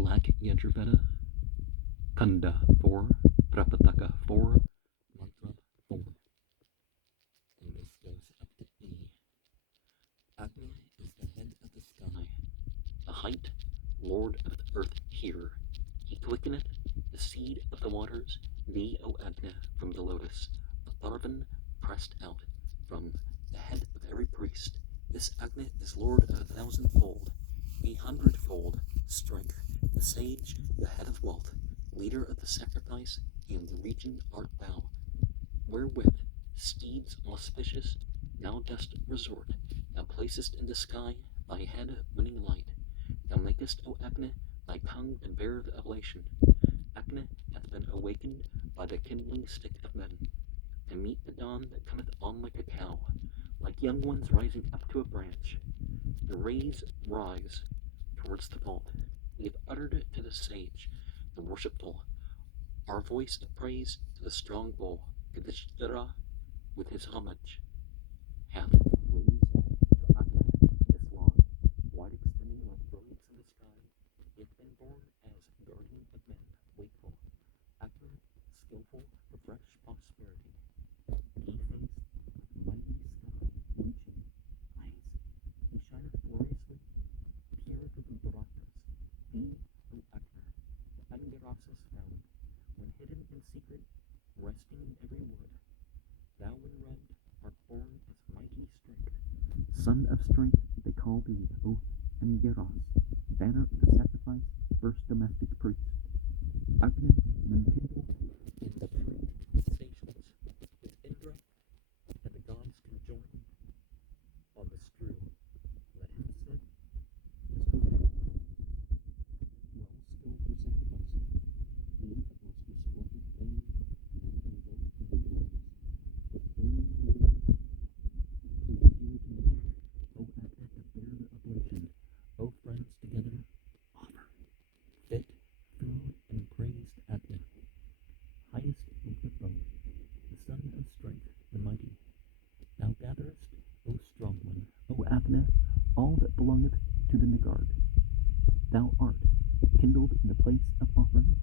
Black Yajurveda, Kanda 4, Prapathaka 4, Mantra 4. And this goes up to E. Agni is the head of the sky, the height, lord of the earth here. He quickeneth the seed of the waters, thee, O Agni, from the lotus, a parvan pressed out from the head of every priest. This Agni is lord of 1,000-fold, 100-fold strength, the sage, the head of wealth, leader of the sacrifice, and the region art thou, wherewith steeds auspicious thou dost resort. Thou placest in the sky thy head winning light. Thou makest, O Agni, thy tongue to bear the oblation. Agni hath been awakened by the kindling stick of men, to meet the dawn that cometh on like a cow, like young ones rising up to a branch. The rays rise towards the vault. We have uttered to the sage, the worshipful, our voice of praise to the strong bull, Yudhishthira, with his homage, hath raised to Agni this law, wide extending like brilliance in the sky. He hath been born as guardian of men, wakeful, accurate, skillful, for fresh prosperity. He faced mighty sky, reaching eyes. He shineth gloriously, pure to the Bharatas. Thee, O Agni, the Angarasa's found, when hidden in secret, resting in every wood. Thou when rubbed art born as mighty strength. Son of strength, they call thee, O Angeras, banner of the sacrifice, first domestic priest. Agni, men kindle in the three stations, with Indra and the gods conjoin on the strew. Let him sit his oath, well skilled for sacrificing, he of most resplendent fame, men invoke in the glories, with flame holy, who will dear to me, O Agni, to bear the oblation, O friends together, offer, fit, food, and praise to Agni, highest of the folk, the son of strength, the mighty. Thou gatherest, O strong one, O Agni, all that belongeth to the Nigard. Thou art kindled in the place of offering.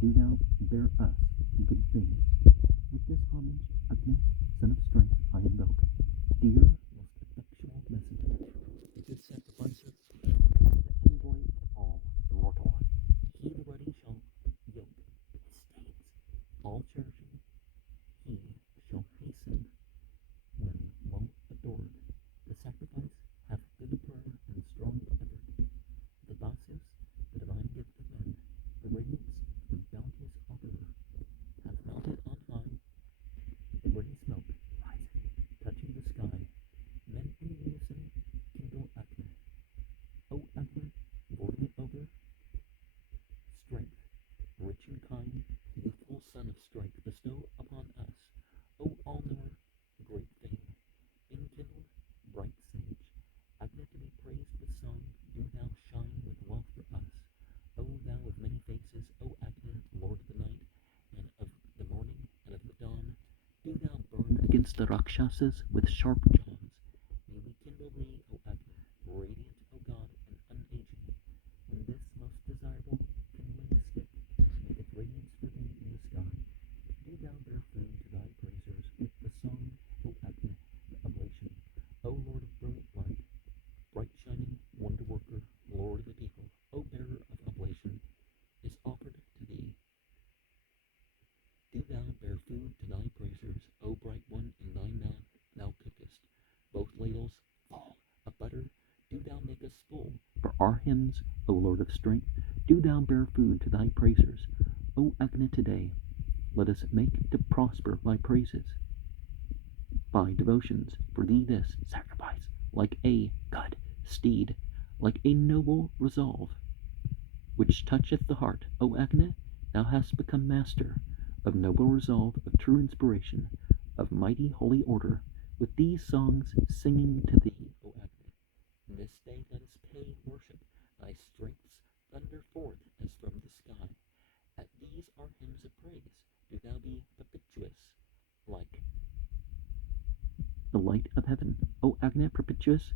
Do thou bear us good things. With this homage, Agni, son of strength, I invoke. Dear, most effectual messenger, the good sacrificer, the envoy of all immortal. He the ready shall yoke its stains, all cherishing. He shall hasten when well adored. The sacrifice hath good prayer and strong effort. The Basius, the divine gift of men, the radiance of the bounteous offerer, hath mounted on high. The ruddy smoke riseth, touching the sky. Men in unison kindle Agni. O Agni, lording over strength, rich and kind, youthful son of strength, bestow upon us, O all-knower, great fame. Enkindled, bright sage, Agni to be praised with song, do thou shine with wealth for us. O thou of many faces, O Agni, lord of the night, and of the morning, and of the dawn, do thou burn against the Rakshasas with sharp jaws. May we kindle thee, O Agni, radiant, O God, and unaging. When this most desirable kindling stick maketh radiance for thee in the sky, do thou bear food to thy praisers with the song, O Agni, the oblation. O Lord of brilliant light, bright shining, wonder worker, Lord of the people, O bearer of oblation, is offered to thee. Do thou bear food to thy praisers, O bright one, in thy mouth thou cookest both ladles full of butter. Do thou make us full for our hymns, O Lord of strength. Do thou bear food to thy praisers, O Agni, today. Let us make to prosper thy praises. By devotions for thee this sacrifice, like a good steed, like a noble resolve, which toucheth the heart. O Agni, thou hast become master of noble resolve, of true inspiration, of mighty holy order, with these songs singing to thee, O Agni. This day let us pay worship, thy strengths thunder forth as from the sky. At these our hymns of praise, do thou be perpetuous, like the light of heaven. O Agni, perpetuous,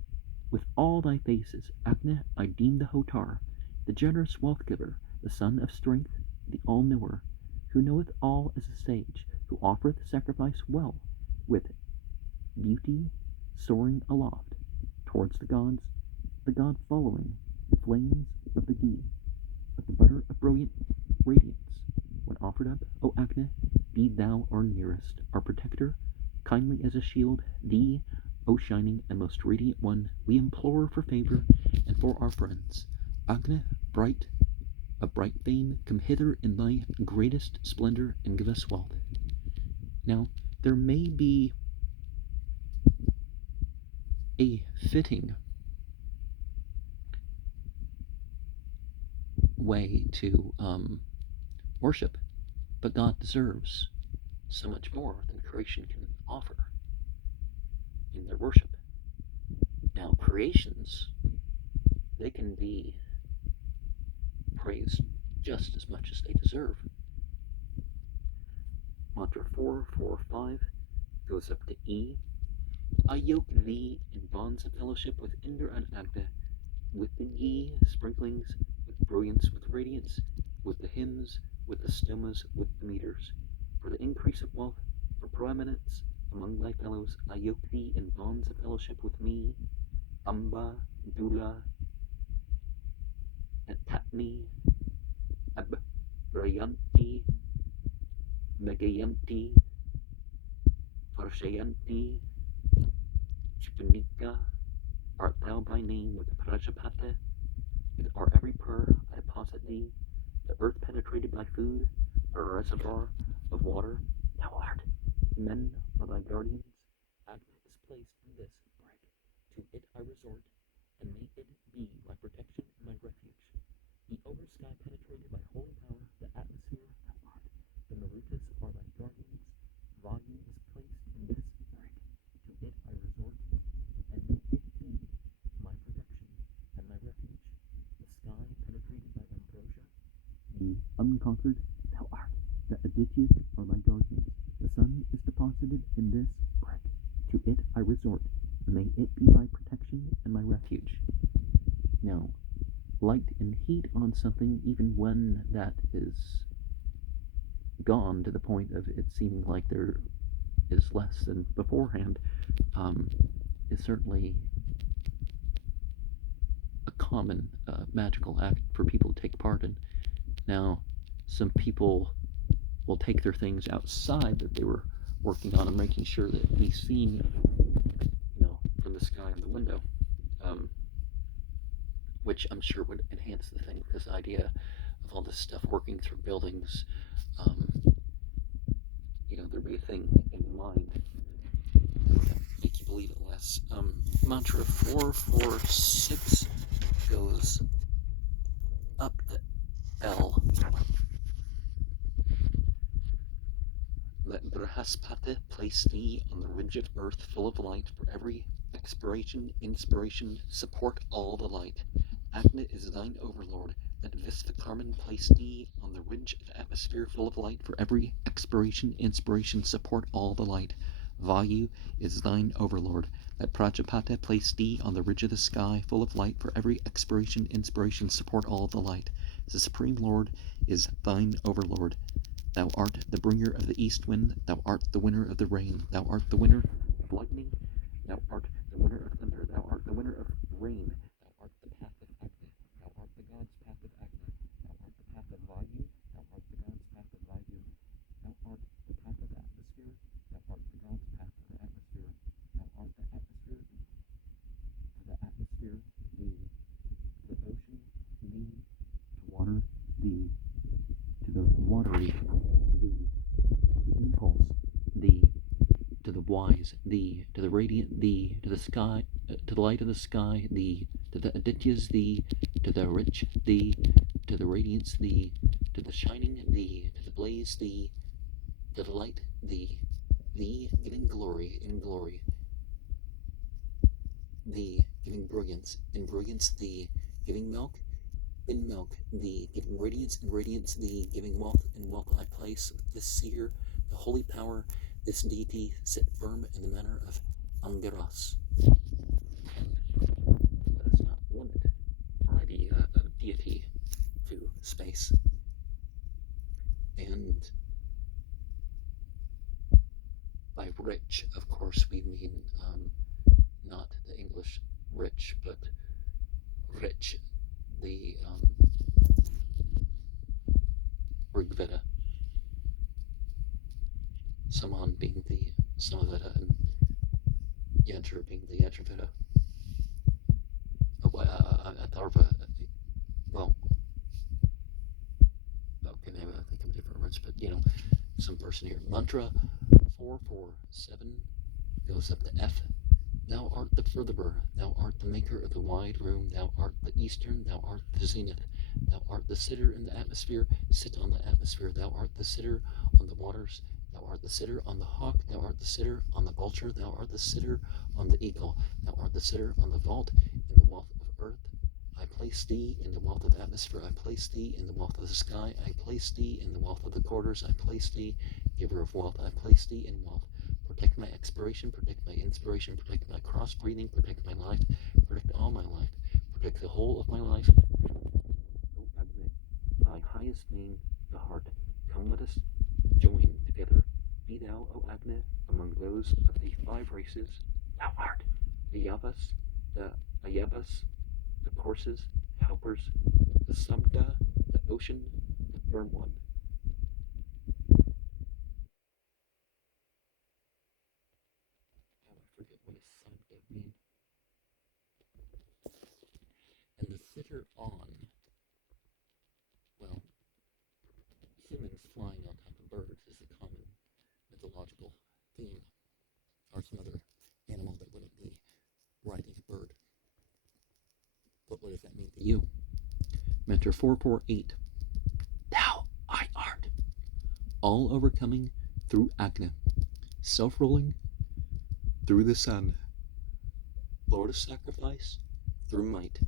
with all thy faces. Agni, I deem the Hotar, the generous wealth giver, the Son of Strength, the All-Knower, who knoweth all as a sage, who offereth sacrifice well, with beauty soaring aloft towards the gods, the god following the flames of the ghee, with the butter of brilliant radiance. When offered up, O Agni, be thou our nearest, our protector, kindly as a shield, thee, O shining and most radiant one, we implore for favor and for our friends. Agni, bright, of bright fame, come hither in thy greatest splendor and give us wealth. Now, there may be a fitting way to worship, but God deserves so much more than creation can offer in their worship. Now, creations, they can be praised just as much as they deserve. Mantra 445 goes up to E. I yoke thee in bonds of fellowship with Indra and Agni, with the ghee sprinklings, with brilliance, with radiance, with the hymns, with the stomas, with the meters. For the increase of wealth, for preeminence among thy fellows, I yoke thee in bonds of fellowship with me, Amba, Dula, Tatni, Abrayanti, Megayanti, Farshayanti, Chipanika, art thou by name with the Prajapata, with our every prayer I deposit thee, the earth penetrated by food, a reservoir of water, thou art. Men are thy guardians, Agni is placed in this brick, to it I resort, and may it be my protection and my refuge. The over sky penetrated by holy power, the atmosphere, thou art. The Marutas are thy guardians, Vayu is placed in this brick, to it I resort, and may it be my protection and my refuge. The sky penetrated by ambrosia, the unconquered, thou art. The Adityas are thy guardians. The sun is deposited in this brick. To it I resort, and may it be my protection and my refuge. Now, light and heat on something, even when that is gone to the point of it seeming like there is less than beforehand, is certainly a common magical act for people to take part in. Now, some people will take their things outside that they were working on and making sure that it be seen, from the sky in the window, which I'm sure would enhance the thing. This idea of all this stuff working through buildings, there'd be a thing in the mind that would make you believe it less. Mantra 446 goes up to L. Let Brihaspati place thee on the ridge of earth full of light, for every expiration, inspiration, support all the light. Agni is thine overlord. Let Vishvakarman place thee on the ridge of atmosphere full of light, for every expiration, inspiration, support all the light. Vayu is thine overlord. Let Prajapata place thee on the ridge of the sky full of light, for every expiration, inspiration, support all the light. The Supreme Lord is thine overlord. Thou art the bringer of the east wind, thou art the winner of the rain, thou art the winner of lightning, thou art the winner of thunder, thou art the winner of rain, thou art the path of Agni, thou art the god's path of Agni, thou art the path of Vayu, thou art the god's path of Vayu, thou art the path of the atmosphere, thou art the god's path of the atmosphere, thou art the atmosphere, thee, to the ocean, thee, to water, thee, to the watery, thee, to impulse, thee, to the wise, thee, to the radiant, thee, to the sky, to the light of the sky, thee, to the Adityas, thee, to the rich, thee, to the radiance, thee, to the shining, thee, to the blaze, thee, to the light, thee, thee giving glory in glory, thee giving brilliance in brilliance, thee giving milk in milk, thee giving radiance in radiance, thee giving wealth in wealth. I place this seer, the holy power, this deity, sit firm in the manner of Angiras. Let us not limit our idea of deity to space. And by rich, of course, we mean not the English rich, but rich, the Rigveda, Saman being the Samaveda, and Yajur being the Yajurveda. Atharva, well, okay, maybe I think of different words, but some person here. Mantra 447 goes up to F. Thou art the furtherer, thou art the maker of the wide room, thou art the eastern, thou art the zenith, thou art the sitter in the atmosphere, sit on the atmosphere, thou art the sitter on the waters, thou art the sitter on the hawk, thou art the sitter on the vulture, thou art the sitter on the eagle, thou art the sitter on the vault, in the wealth of earth. I place thee in the wealth of the atmosphere, I place thee in the wealth of the sky, I place thee in the wealth of the quarters, I place thee, giver of wealth, I place thee in wealth. Protect my expiration, protect my inspiration, protect my cross-breathing, protect my life, protect all my life, protect the whole of my life. O Agni, thy highest name, the heart, come let us join together. Be thou, O Agni, among those of the 5 races, thou art the Yavas, the Ayavas, the courses, helpers, the Samda, the ocean, the firm one. I forget what a Samda means. And the sitter on, well, humans flying on top of birds is a common mythological theme, or some other animal that wouldn't be riding a bird. But what does that mean to you? Mantra 448. Thou I art, all overcoming through Agni, self-rolling through the sun, Lord of sacrifice through might,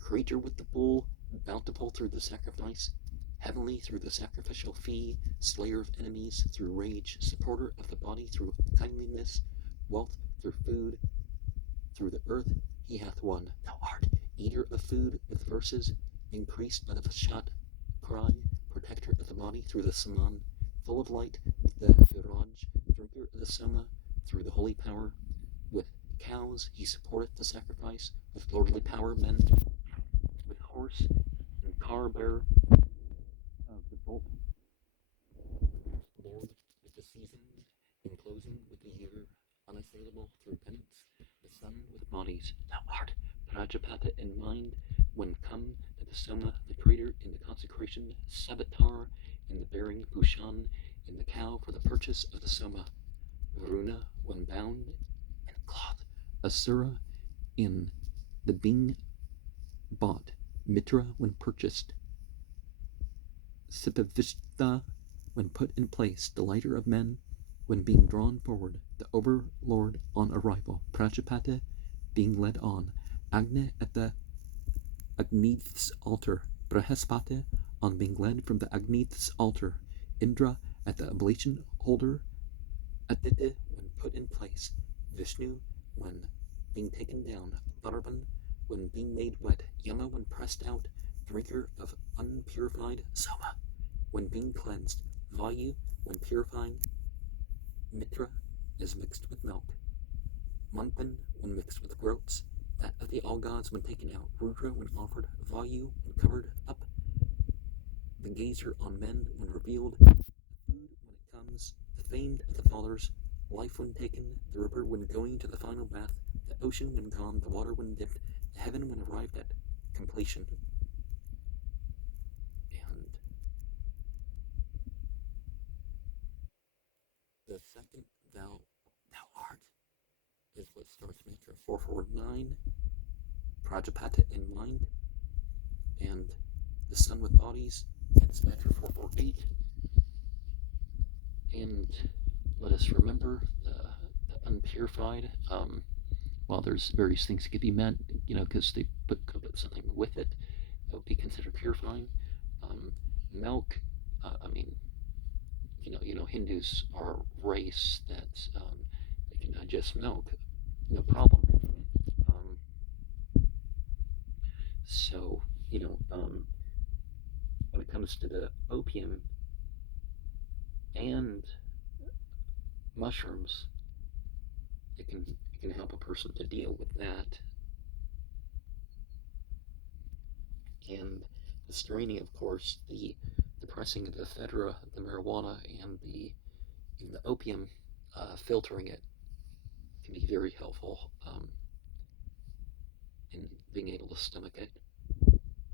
creator with the bull, bountiful through the sacrifice, heavenly through the sacrificial fee, slayer of enemies through rage, supporter of the body through kindliness, wealth through food, through the earth he hath won. Thou art eater of food with verses, increased by the Vashat cry, protector of the body through the Saman, full of light with the Viraj, drinker of the Soma through the holy power, with cows he supporteth the sacrifice, with lordly power men, with horse and car bearer of the bolt, Lord with the seasons, enclosing with the year, unassailable through penance, the sun with bodies, thou art Prajapata in mind, when come to the Soma, the creator in the consecration, Savitar in the bearing, Bhushan in the cow for the purchase of the Soma, Varuna when bound in cloth, Asura in the being bought, Mitra when purchased, Sipavishta when put in place, the lighter of men when being drawn forward, the overlord on arrival, Prajapata being led on, Agni at the Agnith's altar, Brahaspati on being led from the Agnith's altar, Indra at the oblation holder, Aditya when put in place, Vishnu when being taken down, Bharavan when being made wet, Yama when pressed out, drinker of unpurified, Soma when being cleansed, Vayu when purifying, Mitra is mixed with milk, Manthan when mixed with groats, that of the all gods when taken out, Rudra when offered, Vayu when covered up, the gazer on men when revealed, food when it comes, the famed of the fathers, life when taken, the river when going to the final bath, the ocean when gone, the water when dipped, the heaven when arrived at completion. And the second thou art is what starts mantra 449, Prajapata in mind, and the sun with bodies, and it's mantra 448. And let us remember the unpurified. Well, there's various things that could be meant, because they could put something with it that would be considered purifying. Milk, Hindus are a race that they can digest milk, no problem. So, comes to the opium and mushrooms, it can help a person to deal with that. And the straining, of course, the pressing of the ephedra, the marijuana, and even the opium, filtering it can be very helpful in being able to stomach it.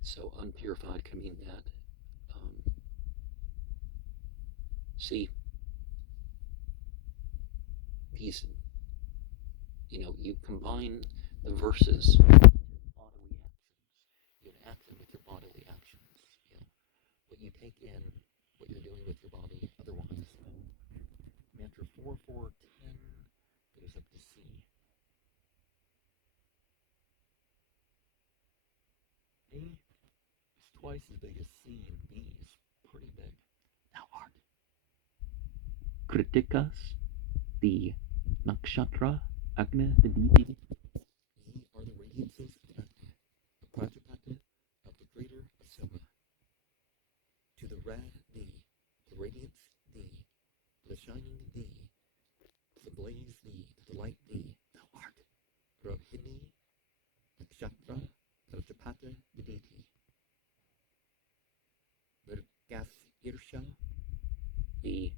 So unpurified can mean that. See, these, you combine the verses with your bodily actions. You enact them with your bodily actions. What you take in, what you're doing with your body otherwise. Mantra 4410 goes up to C. A is twice as big as C, and B is pretty big. Thou art Kritikas, the nakshatra, Agni, the deity. Ye are the radiances of Agni, the Prapathaka of the greater of Soma. To the red thee, the radiance thee, the shining thee, the blaze thee, the light thee, thou art Rohini, nakshatra, Prapathaka, the deity. Virgas Irsha, the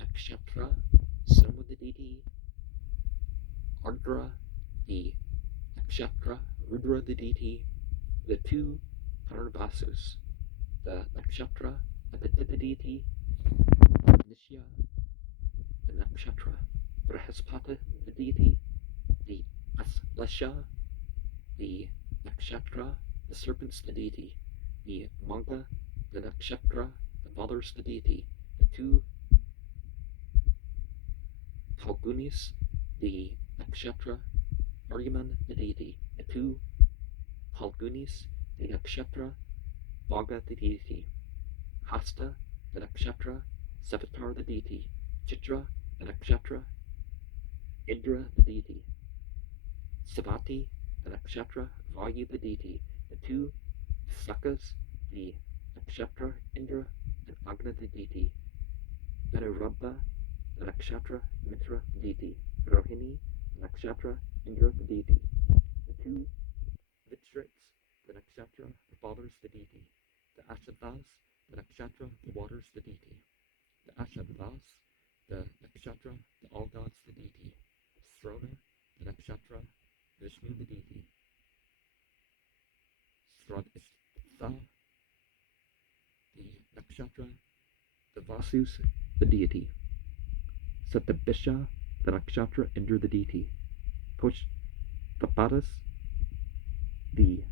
nakshatra, Soma, the deity. Ardra, the nakshatra, Rudra, the deity. The two Purnavasus, the nakshatra, the deity. Nishya, the nakshatra, Brihaspati, the deity. The Aslesha, the nakshatra, the serpents, the deity. The Manga, the nakshatra, the fathers, the deity. The two Falgunis, the nakshatra, Aryaman, the deity. The two Falgunis, the nakshatra, Bhaga, the deity. Hasta, the nakshatra, Savitar, the deity. Chitra, the nakshatra, Indra, the deity. Savati, the nakshatra, Vayu, the deity. The two Sakas, the nakshatra, Indra, and Agna, the deity. Venerabha, the nakshatra, Mitra, the deity. Rohini, the nakshatra, Indra, the deity. The two Vitrits, the nakshatra, the fathers, the deity. The Ashadas, the nakshatra, the waters, the deity. The Ashadas, the nakshatra, the all gods, the deity. Srona, the nakshatra, Vishnu, the deity. Sradistha, the nakshatra, the Vasus, the deity. Satabisha, the nakshatra, Indra, the deity. Pushpapadas, the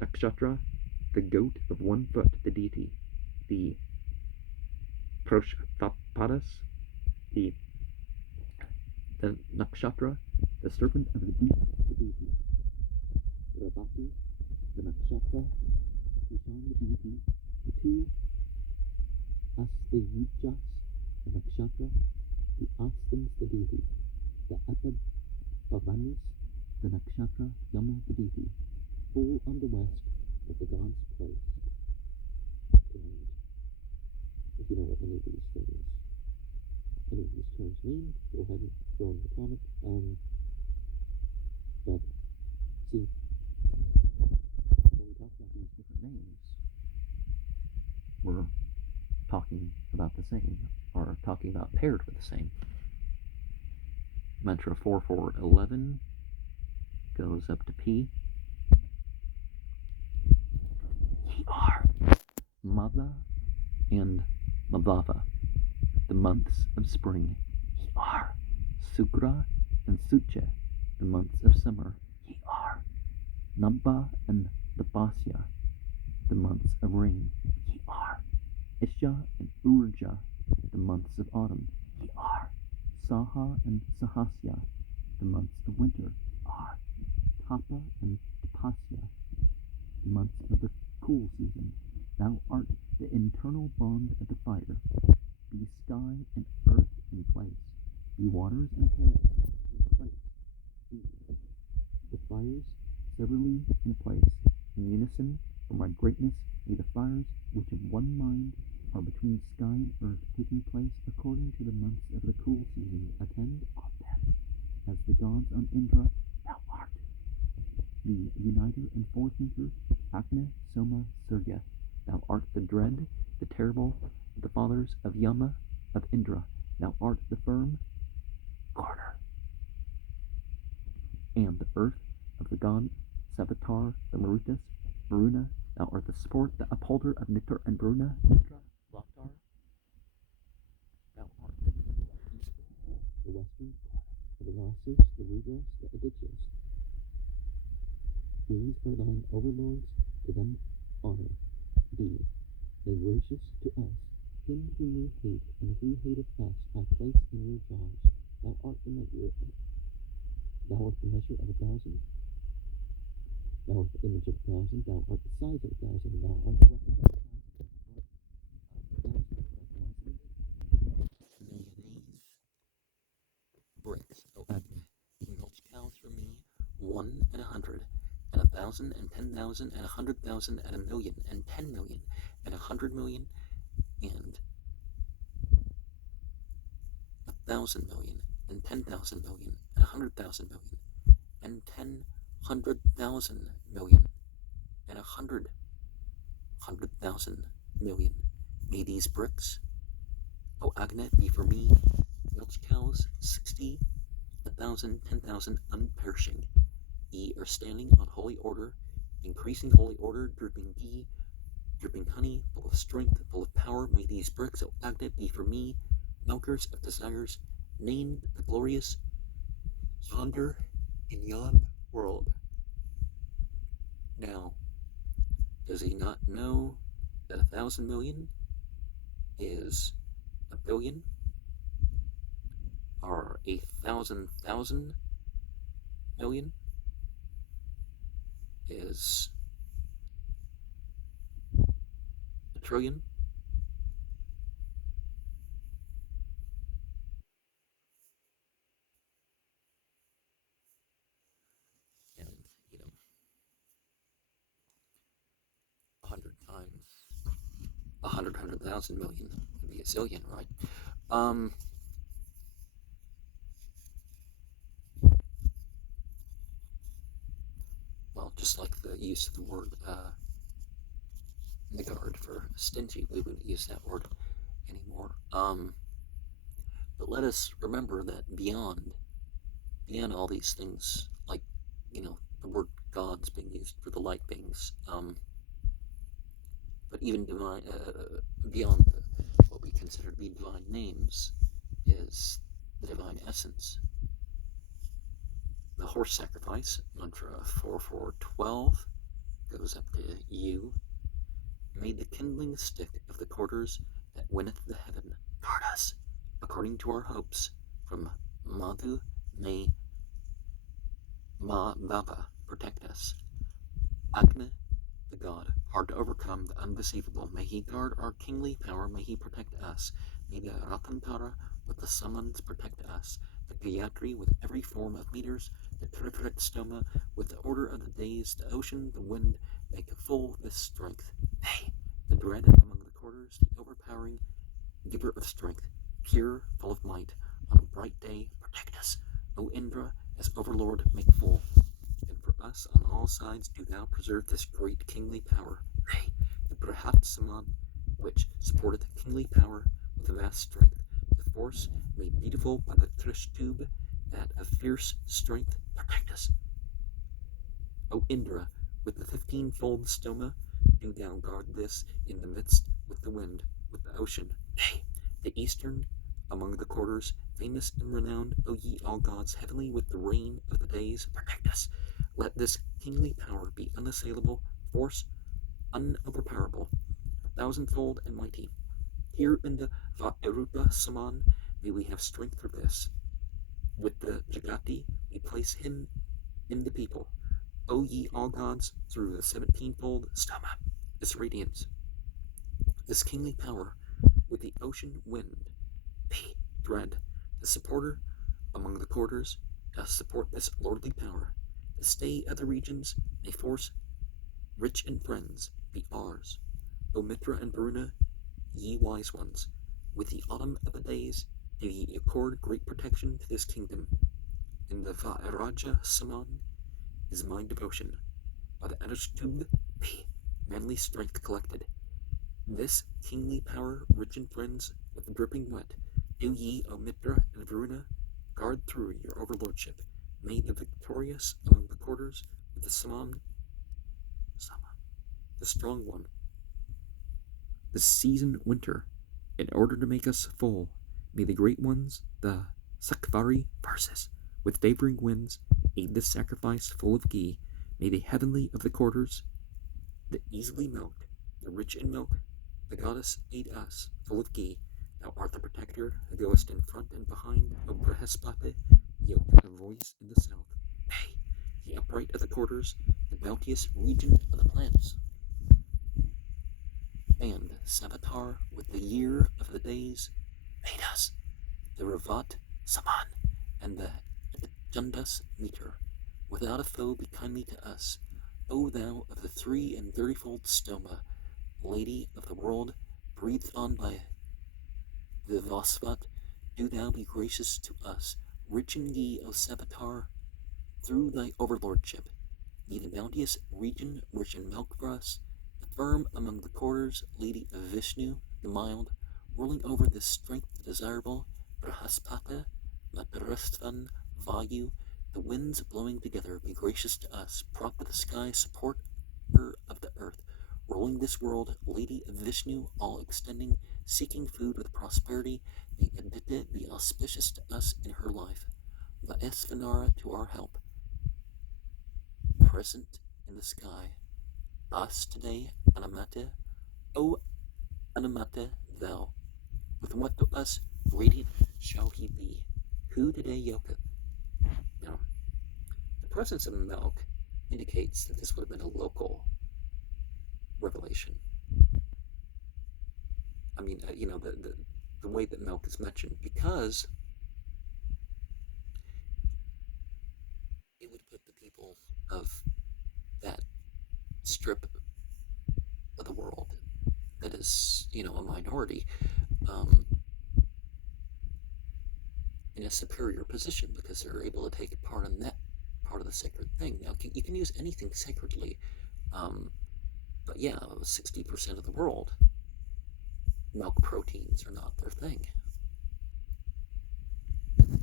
nakshatra, the goat of 1 foot, the deity. The Proshpapadas, the nakshatra, the serpent of the deep, the deity. Ravati, the nakshatra, Ishan, the deity. The two Astayujas, the nakshatra, the Astans, the deity. The Apabhavanis, the nakshatra, Yama, the deity. Full on the west of the gods' place. And if you know what any of these terms mean, go ahead and throw in the comment. But see, when we talk about these different names, we're talking about the same, or talking about paired with the same. Mantra 4411 goes up to P. Ye are Madha and Madhava, the months of spring. Ye are Sukra and Sucha, the months of summer. Ye are Nabha and Tapasya, the months of rain. Ye are Isha and Urja, the months of autumn. Ye are Saha and Sahasya, the months of winter. Ye are Tapa and Tapasya, the months of the cool season. Thou art the internal bond of the fire. Be sky and earth in place. Be waters and plants in place. Be the fires severally in place. In unison, for my greatness, may the fires which have one mind are between sky and earth, taking place according to the months of the cool season. Attend on them, as the gods on Indra, thou art. The uniter and forethinker, Agna, Soma, Surya, thou art the dread, the terrible, the fathers of Yama, of Indra, thou art the firm corner. And the earth of the god Savitar, the Marutas, Varuna, thou art the support, the upholder of Nitra and Varuna, Nitra, Laktar, thou art the western corner, the Rasus, the Rudras, the Adityas. These are thine overlords, to them honor be. They gracious to us, him whom we hate, and who hateth us, I place in your jaws. Thou art the measure, thou art the measure of 1,000. Thou art the image of 1,000, thou art the size of 1,000, thou art the weapon of 1,000, Nay, these bricks, O Agni, he milch cows for me, 1 and 100, and 1,000, and 10,000, and 100,000, and 1,000,000, and 10,000,000, and 100,000,000, and 1,000,000,000, and 10,000,000,000, and 100,000,000,000, and 100,000,000,000, and 100,000,000,000. May these bricks, O Agni, be for me milch cows, 60, 1,000, 10,000, unperishing. Ye are standing on holy order, increasing holy order, dripping ghee, dripping honey, full of strength, full of power. May these bricks, O Agni, be for me milkers of desires, named the glorious yonder in yon world. Now, does he not know that 1,000,000,000 is 1,000,000,000, or 1,000,000,000,000 is 1,000,000,000,000? And, 100 times 100,000,000,000 would be a zillion, right? Well, just like the use of the word niggard for stingy, we wouldn't use that word anymore. But let us remember that beyond all these things, like, the word gods being used for the light beings, but even divine, beyond what we consider to be divine names, is the divine essence. The horse sacrifice, mantra 4412, goes up to you. May the kindling stick of the quarters that winneth the heaven guard us, according to our hopes, from Madhu. May Ma Baba protect us. Agni, the god, hard to overcome, the undeceivable, may he guard our kingly power, may he protect us. May the Rakantara with the summons protect us. The Gayatri with every form of meters, the Trifrit Stoma with the order of the days, the ocean, the wind, make full this strength. May the dread among the quarters, the overpowering giver of strength, pure, full of might, on a bright day, protect us. O Indra, as overlord, make full. And for us on all sides do thou preserve this great kingly power. May the Prapathaka, which supporteth kingly power with vast strength, the force made beautiful by the Trishtube, that of fierce strength, protect us. O Indra, with the 15-fold stoma, do thou guard this in the midst with the wind, with the ocean. Nay, the eastern among the quarters, famous and renowned, O ye all gods, heavenly with the rain of the days, protect us. Let this kingly power be unassailable, force unoverpowerable, 1,000-fold and mighty. Here in the Vaerupa Saman, may we have strength for this. With the Jagati, we place him in the people. O ye all gods, through the 17-fold stoma, this radiance, this kingly power, with the ocean wind, be dread, the supporter among the quarters, doth support this lordly power. The stay of the regions may force rich and friends be ours. O Mitra and Varuna, ye wise ones, with the autumn of the days do ye accord great protection to this kingdom. In the Vairaja Saman is my devotion, by the Anushtup the manly strength collected. This kingly power rich in friends with dripping wet, do ye, O Mitra and Varuna, guard through your overlordship, made the victorious among the quarters with the Saman, the strong one. The season winter, in order to make us full, may the great ones, the Sakvari verses, with favoring winds, aid this sacrifice full of ghee. May the heavenly of the quarters, the easily milked, the rich in milk, the goddess aid us, full of ghee. Thou art the protector, who goest in front and behind, O Brihaspati, yoke a voice in the south. May the upright of the quarters, the bounteous region of the plants, and Savitar with the year of the days, made us, the Ravat Saman, and the Jundas meter. Without a foe be kindly to us, O thou of the 33-fold stoma, lady of the world, breathed on by Vivasvat, do thou be gracious to us, rich in ghee, O Savitar, through thy overlordship. Be the bounteous region rich in milk for us, the firm among the quarters, lady of Vishnu, the mild, ruling over this strength desirable, Brahaspata, Matarasthan, Vayu, the winds blowing together, be gracious to us, prop of the sky, supporter of the earth, rolling this world, lady of Vishnu, all extending, seeking food with prosperity, may Aditya be auspicious to us in her life. Vaesvanara to our help, present in the sky. Us today, Anamata, O Anamata, thou, with what to us radiant shall he be, who today yoketh. Now, the presence of milk indicates that this would have been a local revelation. I mean, the way that milk is mentioned, because it would put the people of that strip of the world that is, a minority, in a superior position, because they're able to take part in that part of the sacred thing. Now, you can use anything sacredly, but yeah, 60% of the world, milk proteins are not their thing. And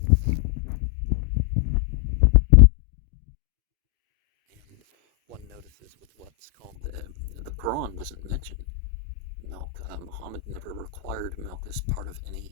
one notices with what's called the Quran doesn't mention milk. Muhammad never required milk as part of any